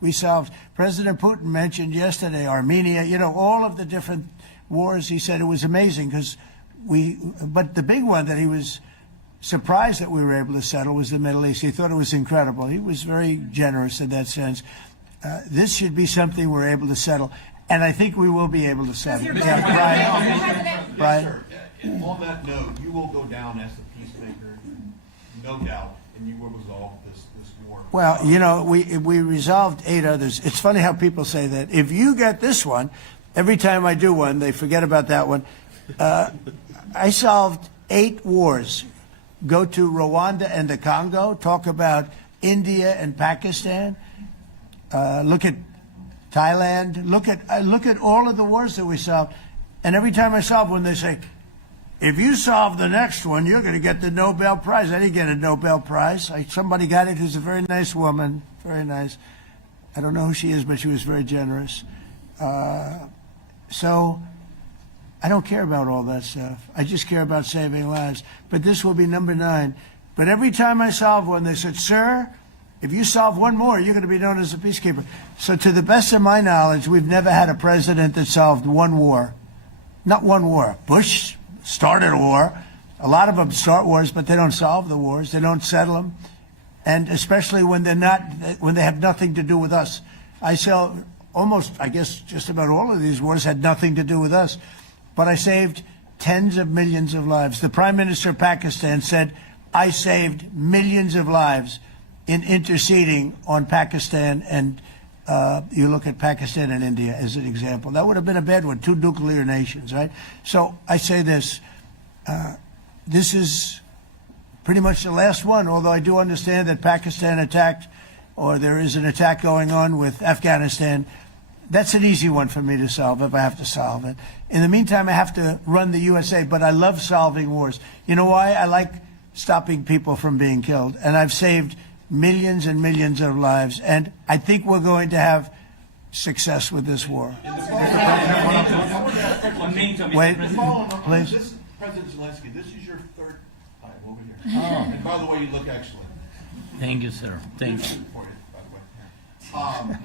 we solved. President Putin mentioned yesterday Armenia, all of the different wars. He said it was amazing because but the big one that he was surprised that we were able to settle was the Middle East. He thought it was incredible. He was very generous in that sense. This should be something we're able to settle, and I think we will be able to settle. Brian. Brian? Yes, sir. On that note, you will go down as the peacemaker, no doubt, and you will resolve this war. Well, we resolved 8 others. It's funny how people say that. If you get this one, every time I do one, they forget about that one. I solved 8 wars. Go to Rwanda and the Congo, talk about India and Pakistan, look at Thailand, look at all of the wars that we solved. And every time I solve one, they say, if you solve the next one, you're going to get the Nobel Prize. I didn't get a Nobel Prize. Somebody got it who's a very nice woman, very nice. I don't know who she is, but she was very generous. So I don't care about all that stuff. I just care about saving lives. But this will be number 9. But every time I solve one, they said, sir, if you solve one more, you're going to be known as a peacekeeper. So to the best of my knowledge, we've never had a president that solved one war. Not one war. Bush started a war. A lot of them start wars, but they don't solve the wars. They don't settle them. And especially when they have nothing to do with us. I guess just about all of these wars had nothing to do with us. But I saved tens of millions of lives. The Prime Minister of Pakistan said, I saved millions of lives in interceding on Pakistan, and you look at Pakistan and India as an example. That would have been a bad one, 2 nuclear nations, right? So I say this, this is pretty much the last one, although I do understand that Pakistan attacked, or there is an attack going on with Afghanistan. That's an easy one for me to solve if I have to solve it. In the meantime, I have to run the USA, but I love solving wars. You know why? I like stopping people from being killed, and I've saved millions and millions of lives, and I think we're going to have success with this war. Wait, please. This, President Zelensky, this is your 3rd time over here. Oh. And by the way, you look excellent. Thank you, sir. Thank you. For you, by the way.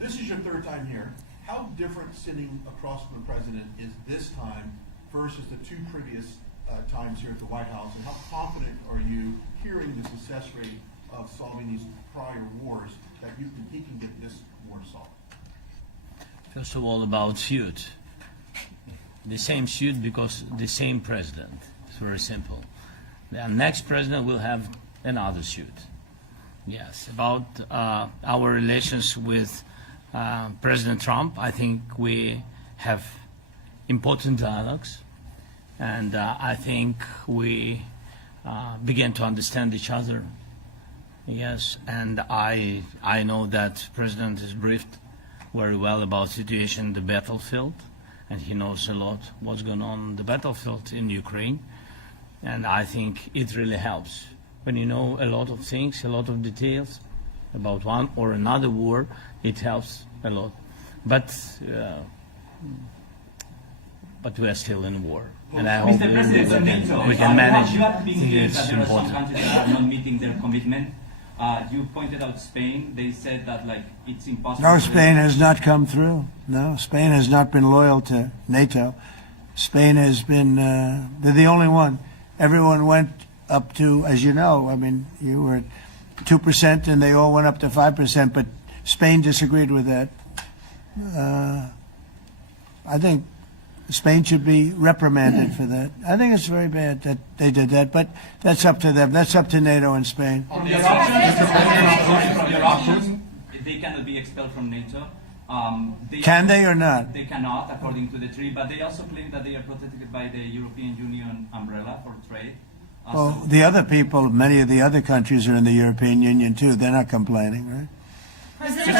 This is your 3rd time here. How different sitting across from the president is this time versus the 2 previous times here at the White House, and how confident are you hearing the success rate of solving these prior wars that he can get this war solved? First of all, about suit. The same suit because the same president. It's very simple. The next president will have another suit. Yes, about our relations with President Trump, I think we have important dialogues, and I think we begin to understand each other. Yes, and I know that President is briefed very well about situation in the battlefield, and he knows a lot what's going on the battlefield in Ukraine, and I think it really helps when you know a lot of things, a lot of details about one or another war. It helps a lot, but we are still in war, and I hope we can manage. It's important. Some countries are not meeting their commitment. You pointed out Spain. They said that it's impossible. No, Spain has not come through. No, Spain has not been loyal to NATO. Spain has been, they're the only one. Everyone went up to, as you know, I mean, you were at 2% and they all went up to 5%, but Spain disagreed with that. I think Spain should be reprimanded for that. I think it's very bad that they did that, but that's up to them. That's up to NATO and Spain. They cannot be expelled from NATO. Can they or not? They cannot, according to the treaty, but they also claim that they are protected by the European Union umbrella for trade. Well, the other people, many of the other countries are in the European Union too. They're not complaining, right? President,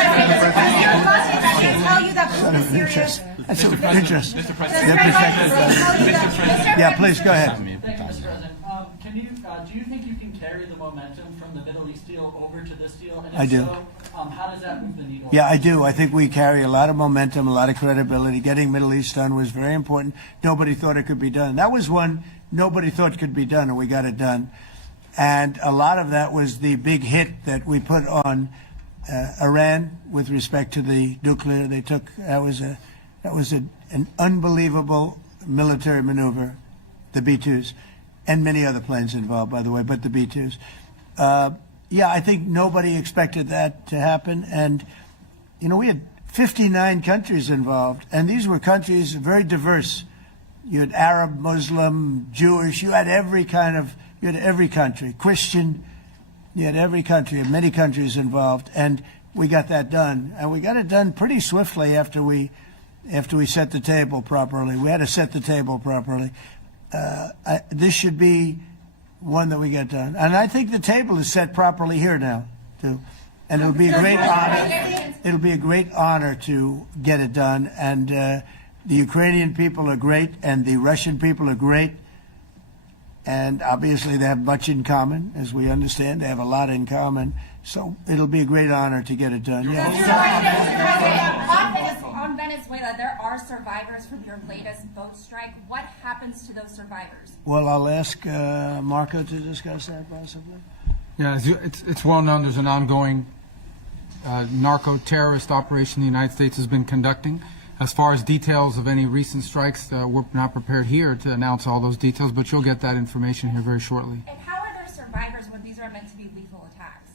tell you that Putin is serious. That's of interest. Mr. President. They're protected. Yeah, please go ahead. Thank you, Mr. President. Do you think you can carry the momentum from the Middle East deal over to this deal? And if I do. So, how does that move the needle? Yeah, I do. I think we carry a lot of momentum, a lot of credibility. Getting Middle East done was very important. Nobody thought it could be done. That was one nobody thought could be done, and we got it done. And a lot of that was the big hit that we put on Iran with respect to the nuclear. They took that was an unbelievable military maneuver, the B-2s, and many other planes involved, by the way, but the B-2s. Yeah, I think nobody expected that to happen, and we had 59 countries involved, and these were countries very diverse. You had Arab, Muslim, Jewish. You had every country, Christian. You had every country, and many countries involved, and we got that done, and we got it done pretty swiftly after we set the table properly. We had to set the table properly. This should be one that we get done, and I think the table is set properly here now, too. And it'll be a great honor. It'll be a great honor to get it done. And the Ukrainian people are great, and the Russian people are great. And obviously, they have much in common, as we understand. They have a lot in common. So it'll be a great honor to get it done. Yeah. On Venezuela, there are survivors from your latest boat strike. What happens to those survivors? Well, I'll ask Marco to discuss that possibly. Yeah, it's well known there's an ongoing narco-terrorist operation the United States has been conducting. As far as details of any recent strikes, we're not prepared here to announce all those details, but you'll get that information here very shortly. And how are there survivors when these are meant to be lethal attacks?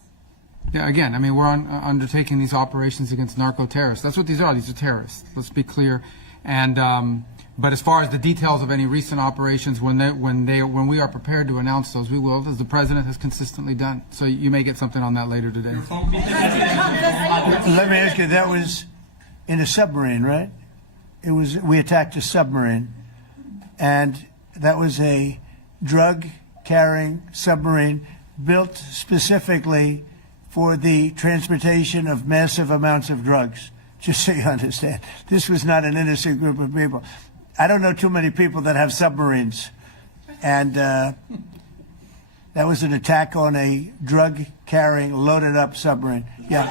Yeah, again, I mean, we're undertaking these operations against narco-terrorists. That's what these are. These are terrorists. Let's be clear. And but as far as the details of any recent operations, when we are prepared to announce those, we will, as the president has consistently done. So you may get something on that later today. Let me ask you, that was in a submarine, right? We attacked a submarine, and that was a drug-carrying submarine built specifically for the transportation of massive amounts of drugs. Just so you understand, this was not an innocent group of people. I don't know too many people that have submarines, and that was an attack on a drug-carrying, loaded-up submarine. Yeah.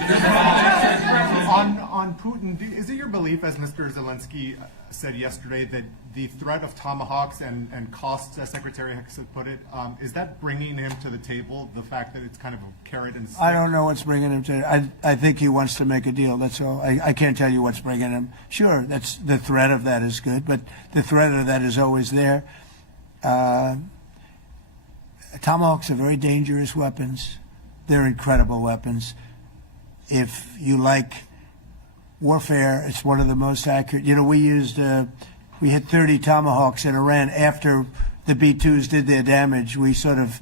On Putin, is it your belief, as Mr. Zelensky said yesterday, that the threat of tomahawks and costs, as Secretary Hicks had put it, is that bringing him to the table, the fact that it's kind of a carrot and stick? I don't know what's bringing him to I think he wants to make a deal, that's all. I can't tell you what's bringing him. Sure, that's the threat of that is good, but the threat of that is always there. Tomahawks are very dangerous weapons. They're incredible weapons. If you like warfare, it's one of the most accurate. We hit 30 Tomahawks in Iran after the B-2s did their damage. We sort of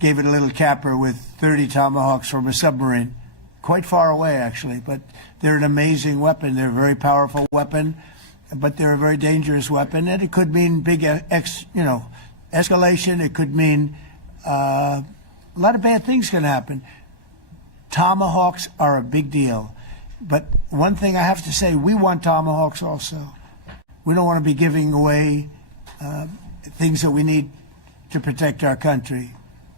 gave it a little capper with 30 Tomahawks from a submarine, quite far away actually, but they're an amazing weapon. They're a very powerful weapon, but they're a very dangerous weapon, and it could mean big, escalation. It could mean a lot of bad things can happen. Tomahawks are a big deal. But one thing I have to say, we want Tomahawks also. We don't want to be giving away things that we need to protect our country.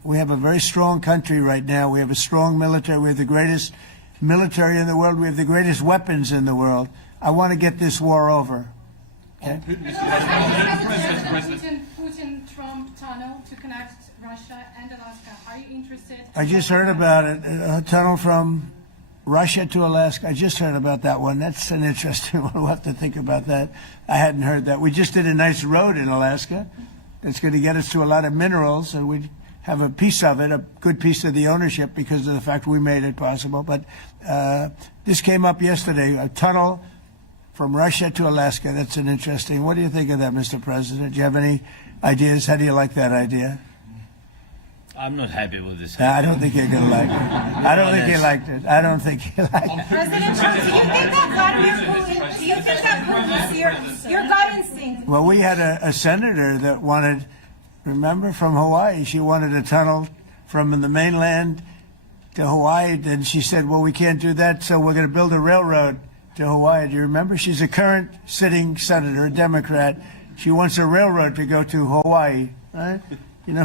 We have a very strong country right now. We have a strong military. We have the greatest military in the world. We have the greatest weapons in the world. I want to get this war over. Okay? Putin-Trump tunnel to connect Russia and Alaska. Are you interested? I just heard about it. A tunnel from Russia to Alaska. I just heard about that one. That's an interesting one. We'll have to think about that. I hadn't heard that. We just did a nice road in Alaska that's going to get us to a lot of minerals, and we have a piece of it, a good piece of the ownership because of the fact we made it possible. But this came up yesterday, a tunnel from Russia to Alaska. That's an interesting. What do you think of that, Mr. President? Do you have any ideas? How do you like that idea? I'm not happy with this. I don't think you're going to like it. I don't think you liked it. I don't think you liked it. President Trump, do you think that Vladimir Putin, do you think that Putin, your gut instinct? Well, we had a senator that wanted, remember, from Hawaii, she wanted a tunnel from the mainland to Hawaii. Then she said, well, we can't do that, so we're going to build a railroad to Hawaii. Do you remember? She's a current sitting senator, a Democrat. She wants a railroad to go to Hawaii, right? You know.